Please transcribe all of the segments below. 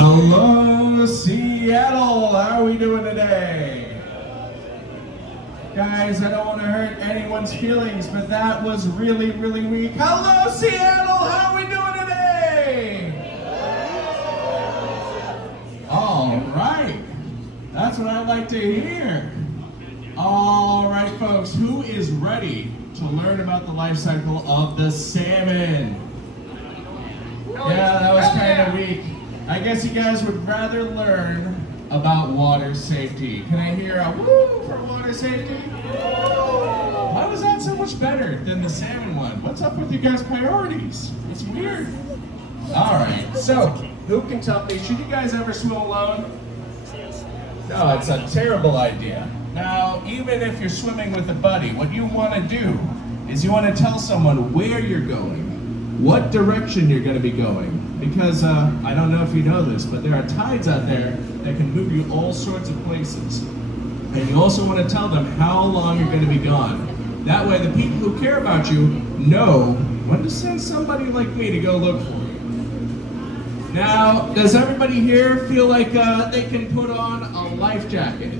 Hello, Seattle. How are we doing today? Guys, I don't want to hurt anyone's feelings, but that was really, really weak. Hello, Seattle. How are we doing today? All right. That's what I like to hear. All right, folks. Who is ready to learn about the life cycle of the salmon? Yeah, that was kind of weak. I guess you guys would rather learn about water safety. Can I hear a woo for water safety? Why was that so much better than the salmon one? What's up with you guys' priorities? It's weird. All right, so who can tell me, should you guys ever swim alone? No, it's a terrible idea. Now, even if you're swimming with a buddy, what you want to do is you want to tell someone where you're going, what direction you're going to be going. Because I don't know if you know this, but there are tides out there that can move you all sorts of places. And you also want to tell them how long you're going to be gone. That way the people who care about you know when to send somebody like me to go look for you. Now, does everybody here feel like they can put on a life jacket?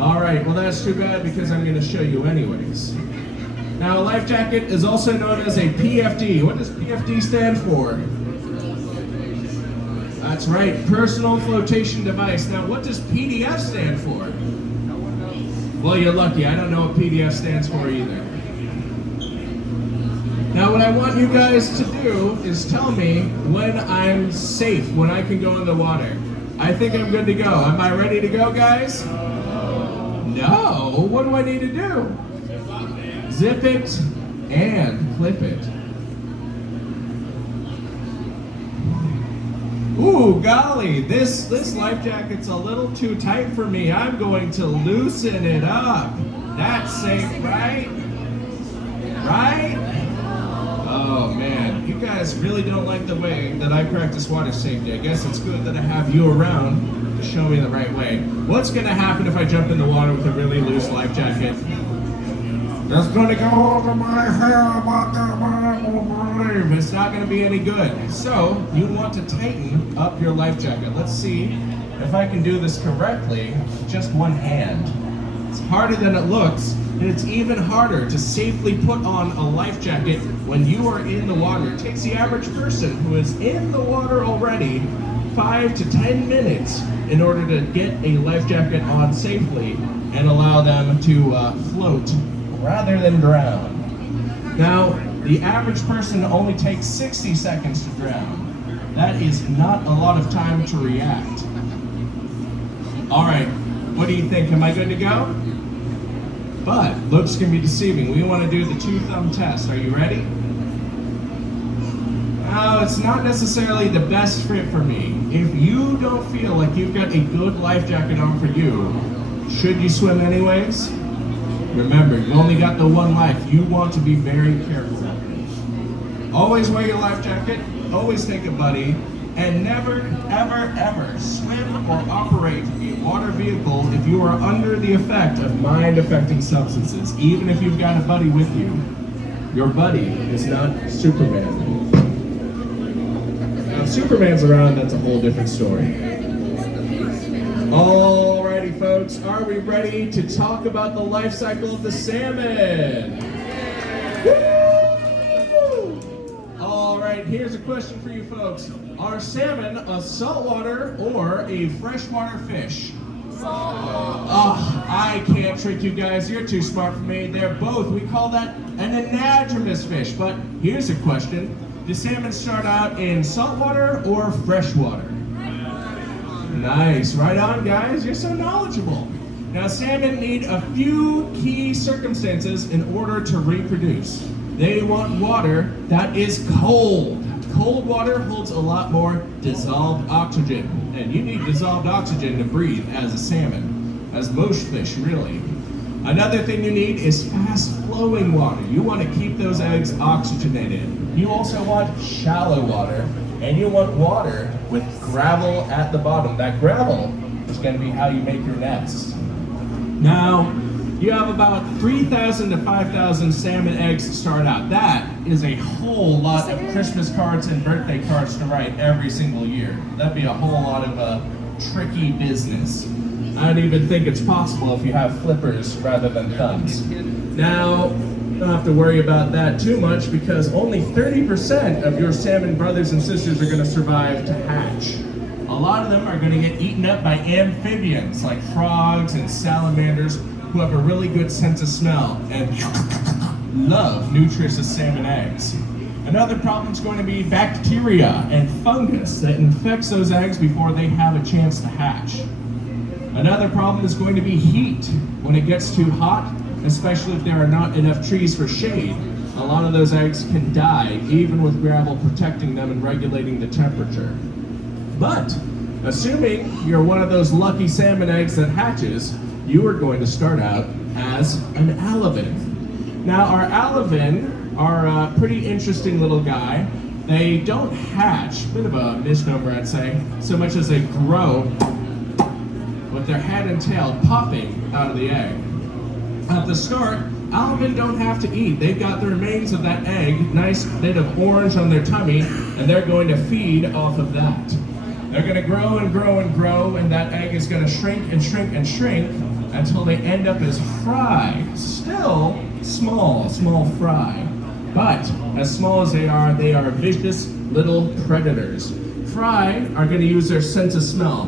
All right, well that's too bad because I'm going to show you anyways. Now, a life jacket is also known as a PFD. What does PFD stand for? That's right, personal flotation device. Now, what does PDF stand for? Well, you're lucky. I don't know what PDF stands for either. Now, what I want you guys to do is tell me when I'm safe, when I can go in the water. I think I'm good to go. Am I ready to go, guys? No. What do I need to do? Zip it and clip it. Ooh, golly, this life jacket's a little too tight for me. I'm going to loosen it up. That's safe, right? Right? Oh man, you guys really don't like the way that I practice water safety. I guess it's good that I have you around to show me the right way. What's gonna happen if I jump in the water with a really loose life jacket? That's gonna go over my hair, it's not gonna be any good. So, you want to tighten up your life jacket. Let's see if I can do this correctly with just one hand. It's harder than it looks, and it's even harder to safely put on a life jacket when you are in the water. It takes the average person who is in the water already 5 to 10 minutes in order to get a life jacket on safely and allow them to float rather than drown. Now, the average person only takes 60 seconds to drown. That is not a lot of time to react. All right, what do you think? Am I good to go? But looks can be deceiving. We want to do the 2-thumb test. Are you ready? Now, it's not necessarily the best fit for me. If you don't feel like you've got a good life jacket on for you, should you swim anyways? Remember, you only got the one life. You want to be very careful. Always wear your life jacket, always take a buddy, and never, ever, ever swim or operate a water vehicle if you are under the effect of mind-affecting substances, even if you've got a buddy with you. Your buddy is not Superman. Now, if Superman's around, that's a whole different story. Alrighty, folks, are we ready to talk about the life cycle of the salmon? Woo! Alright, here's a question for you folks. Are salmon a saltwater or a freshwater fish? Oh, I can't trick you guys. You're too smart for me. They're both. We call that an anadromous fish. But here's a question. Do salmon start out in saltwater or freshwater? Nice. Right on, guys. You're so knowledgeable. Now, salmon need a few key circumstances in order to reproduce. They want water that is cold. Cold water holds a lot more dissolved oxygen, and you need dissolved oxygen to breathe as a salmon, as most fish really. Another thing you need is fast-flowing water. You want to keep those eggs oxygenated. You also want shallow water, and you want water with gravel at the bottom. That gravel is going to be how you make your nest. Now, you have about 3,000 to 5,000 salmon eggs to start out. That is a whole lot of Christmas cards and birthday cards to write every single year. That'd be a whole lot of tricky business. I don't even think it's possible if you have flippers rather than thumbs. Now, you don't have to worry about that too much because only 30% of your salmon brothers and sisters are going to survive to hatch. A lot of them are going to get eaten up by amphibians like frogs and salamanders who have a really good sense of smell and love nutritious salmon eggs. Another problem is going to be bacteria and fungus that infects those eggs before they have a chance to hatch. Another problem is going to be heat. When it gets too hot, especially if there are not enough trees for shade, a lot of those eggs can die even with gravel protecting them and regulating the temperature. But, assuming you're one of those lucky salmon eggs that hatches, you are going to start out as an alevin. Now, our alevin are a pretty interesting little guy. They don't hatch, bit of a misnomer I'd say, so much as they grow with their head and tail popping out of the egg. At the start, alevin don't have to eat. They've got the remains of that egg, nice bit of orange on their tummy, and they're going to feed off of that. They're going to grow and grow and grow, and that egg is going to shrink and shrink and shrink until they end up as fry. Still small fry. But as small as they are vicious little predators. Fry are going to use their sense of smell,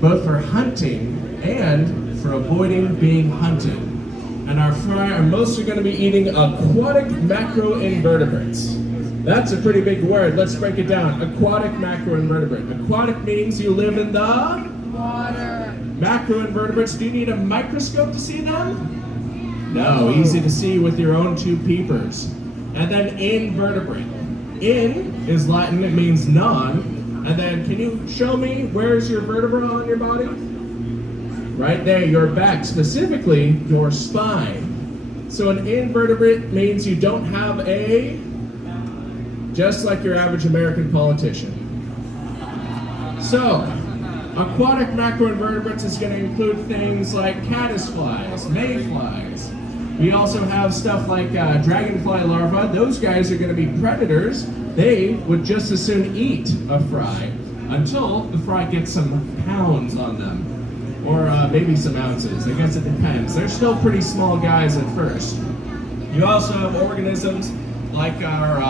both for hunting and for avoiding being hunted. And our fry are mostly going to be eating aquatic macroinvertebrates. That's a pretty big word. Let's break it down. Aquatic macroinvertebrate. Aquatic means you live in the water. Macroinvertebrates, do you need a microscope to see them? No, easy to see with your own two peepers. And then invertebrate. In is Latin, it means non. And then can you show me where's your vertebra on your body? Right there, your back, specifically your spine. So an invertebrate means you don't have a, just like your average American politician. So, aquatic macroinvertebrates is going to include things like caddisflies, mayflies. We also have stuff like dragonfly larvae. Those guys are going to be predators. They would just as soon eat a fry until the fry gets some pounds on them. Or maybe some ounces. I guess it depends. They're still pretty small guys at first. You also have organisms like our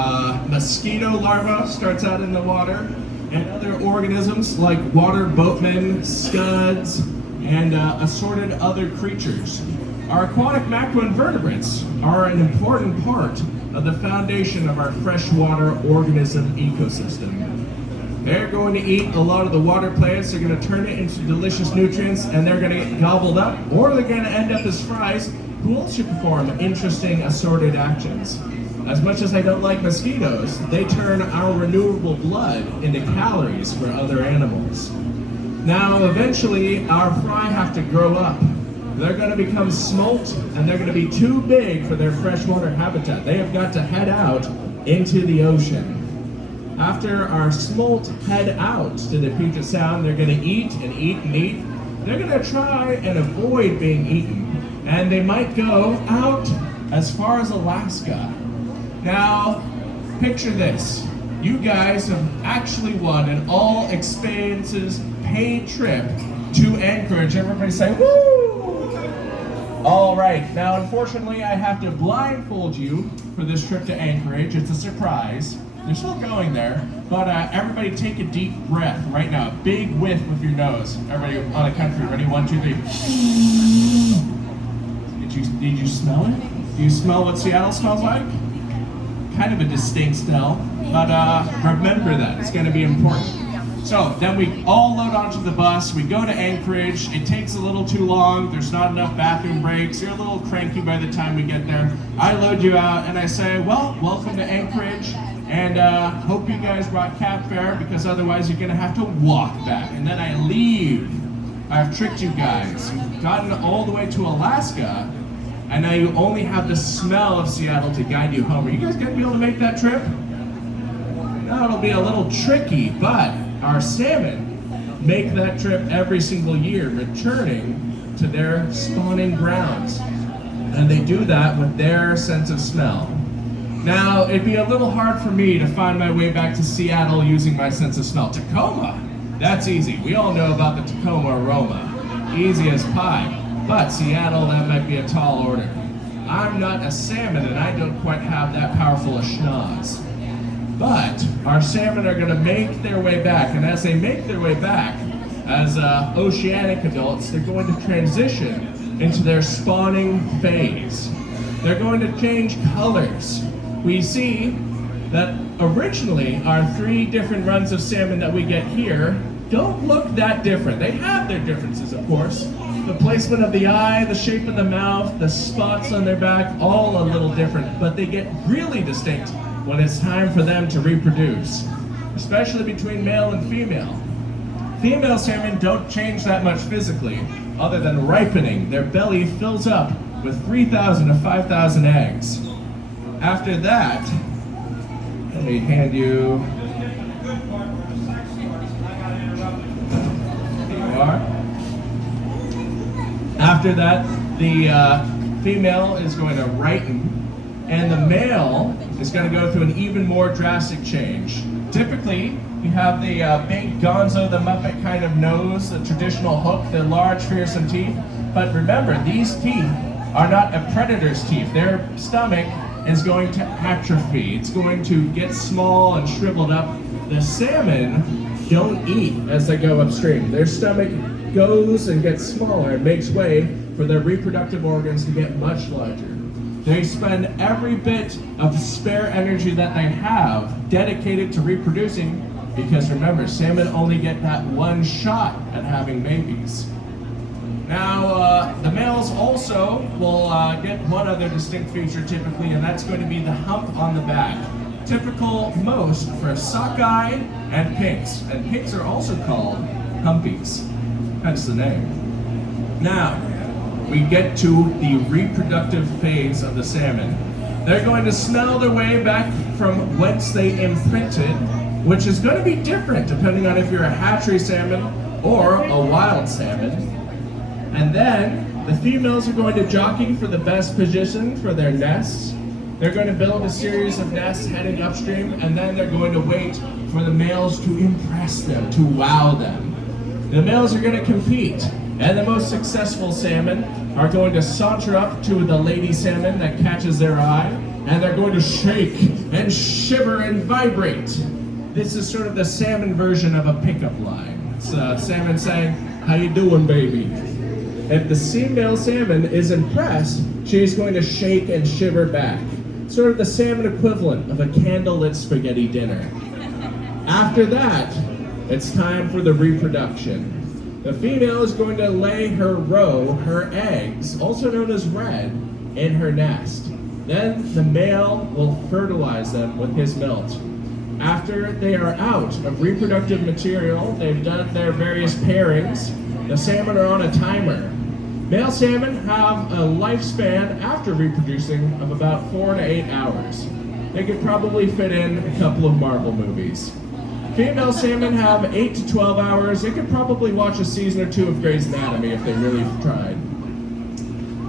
mosquito larva starts out in the water, and other organisms like water boatmen, scuds, and assorted other creatures. Our aquatic macroinvertebrates are an important part of the foundation of our freshwater organism ecosystem. They're going to eat a lot of the water plants, they're going to turn it into delicious nutrients, and they're going to get gobbled up, or they're going to end up as fries who also perform interesting assorted actions. As much as I don't like mosquitoes, they turn our renewable blood into calories for other animals. Now, eventually, our fry have to grow up. They're going to become smolt, and they're going to be too big for their freshwater habitat. They have got to head out into the ocean. After our smolt head out to the Puget Sound, they're going to eat and eat and eat. They're going to try and avoid being eaten, and they might go out as far as Alaska. Now, picture this. You guys have actually won an all expenses paid trip to Anchorage. Everybody say, woo! All right, now unfortunately I have to blindfold you for this trip to Anchorage. It's a surprise. You're still going there, but everybody take a deep breath right now. A big whiff with your nose. Everybody on a country, ready? 1, 2, 3. Did you smell it? Do you smell what Seattle smells like? Kind of a distinct smell, but remember that, it's gonna be important. So then we all load onto the bus, we go to Anchorage, it takes a little too long, there's not enough bathroom breaks, you're a little cranky by the time we get there. I load you out and I say, well, welcome to Anchorage, and hope you guys brought cab fare, because otherwise you're gonna have to walk back. And then I leave. I've tricked you guys. You've gotten all the way to Alaska, and now you only have the smell of Seattle to guide you home. Are you guys gonna be able to make that trip? No, it'll be a little tricky, but our salmon make that trip every single year, returning to their spawning grounds. And they do that with their sense of smell. Now, it'd be a little hard for me to find my way back to Seattle using my sense of smell. Tacoma, that's easy. We all know about the Tacoma aroma. Easy as pie. But Seattle, that might be a tall order. I'm not a salmon and I don't quite have that powerful a schnoz. But our salmon are gonna make their way back, and as they make their way back, as oceanic adults, they're going to transition into their spawning phase. They're going to change colors. We see that originally our 3 different runs of salmon that we get here don't look that different. They have their differences, of course. The placement of the eye, the shape of the mouth, the spots on their back, all a little different, but they get really distinct when it's time for them to reproduce, especially between male and female. Female salmon don't change that much physically, other than ripening. Their belly fills up with 3,000 to 5,000 eggs. After that, let me hand you, here you are. After that, the female is going to ripen, and the male is going to go through an even more drastic change. Typically, you have the big gonzo, the Muppet kind of nose, the traditional hook, the large, fearsome teeth. But remember, these teeth are not a predator's teeth. Their stomach is going to atrophy. It's going to get small and shriveled up. The salmon don't eat as they go upstream. Their stomach goes and gets smaller and makes way for their reproductive organs to get much larger. They spend every bit of spare energy that they have dedicated to reproducing, because remember, salmon only get that one shot at having babies. Now, the males also will get one other distinct feature typically, and that's going to be the hump on the back. Typical most for sockeye and pinks. And pinks are also called humpies. Hence the name. Now, we get to the reproductive phase of the salmon. They're going to smell their way back from whence they imprinted, which is going to be different depending on if you're a hatchery salmon or a wild salmon. And then the females are going to jockey for the best position for their nests. They're going to build a series of nests heading upstream, and then they're going to wait for the males to impress them, to wow them. The males are going to compete, and the most successful salmon are going to saunter up to the lady salmon that catches their eye, and they're going to shake and shiver and vibrate. This is sort of the salmon version of a pickup line. It's salmon saying, "How you doing, baby?" If the female salmon is impressed, she's going to shake and shiver back. Sort of the salmon equivalent of a candlelit spaghetti dinner. After that, it's time for the reproduction. The female is going to lay her roe, her eggs, also known as red, in her nest. Then the male will fertilize them with his milt. After they are out of reproductive material, they've done their various pairings, the salmon are on a timer. Male salmon have a lifespan after reproducing of about 4 to 8 hours. They could probably fit in a couple of Marvel movies. Female salmon have 8 to 12 hours. They could probably watch a season or 2 of Grey's Anatomy if they really tried.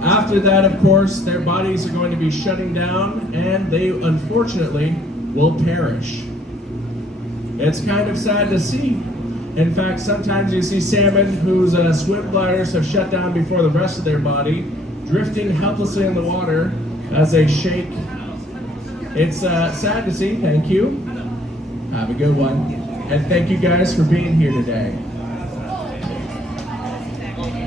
After that, of course, their bodies are going to be shutting down, and they unfortunately will perish. It's kind of sad to see. In fact, sometimes you see salmon whose swim bladders have shut down before the rest of their body, drifting helplessly in the water as they shake. It's sad to see. Thank you. Have a good one. And thank you guys for being here today.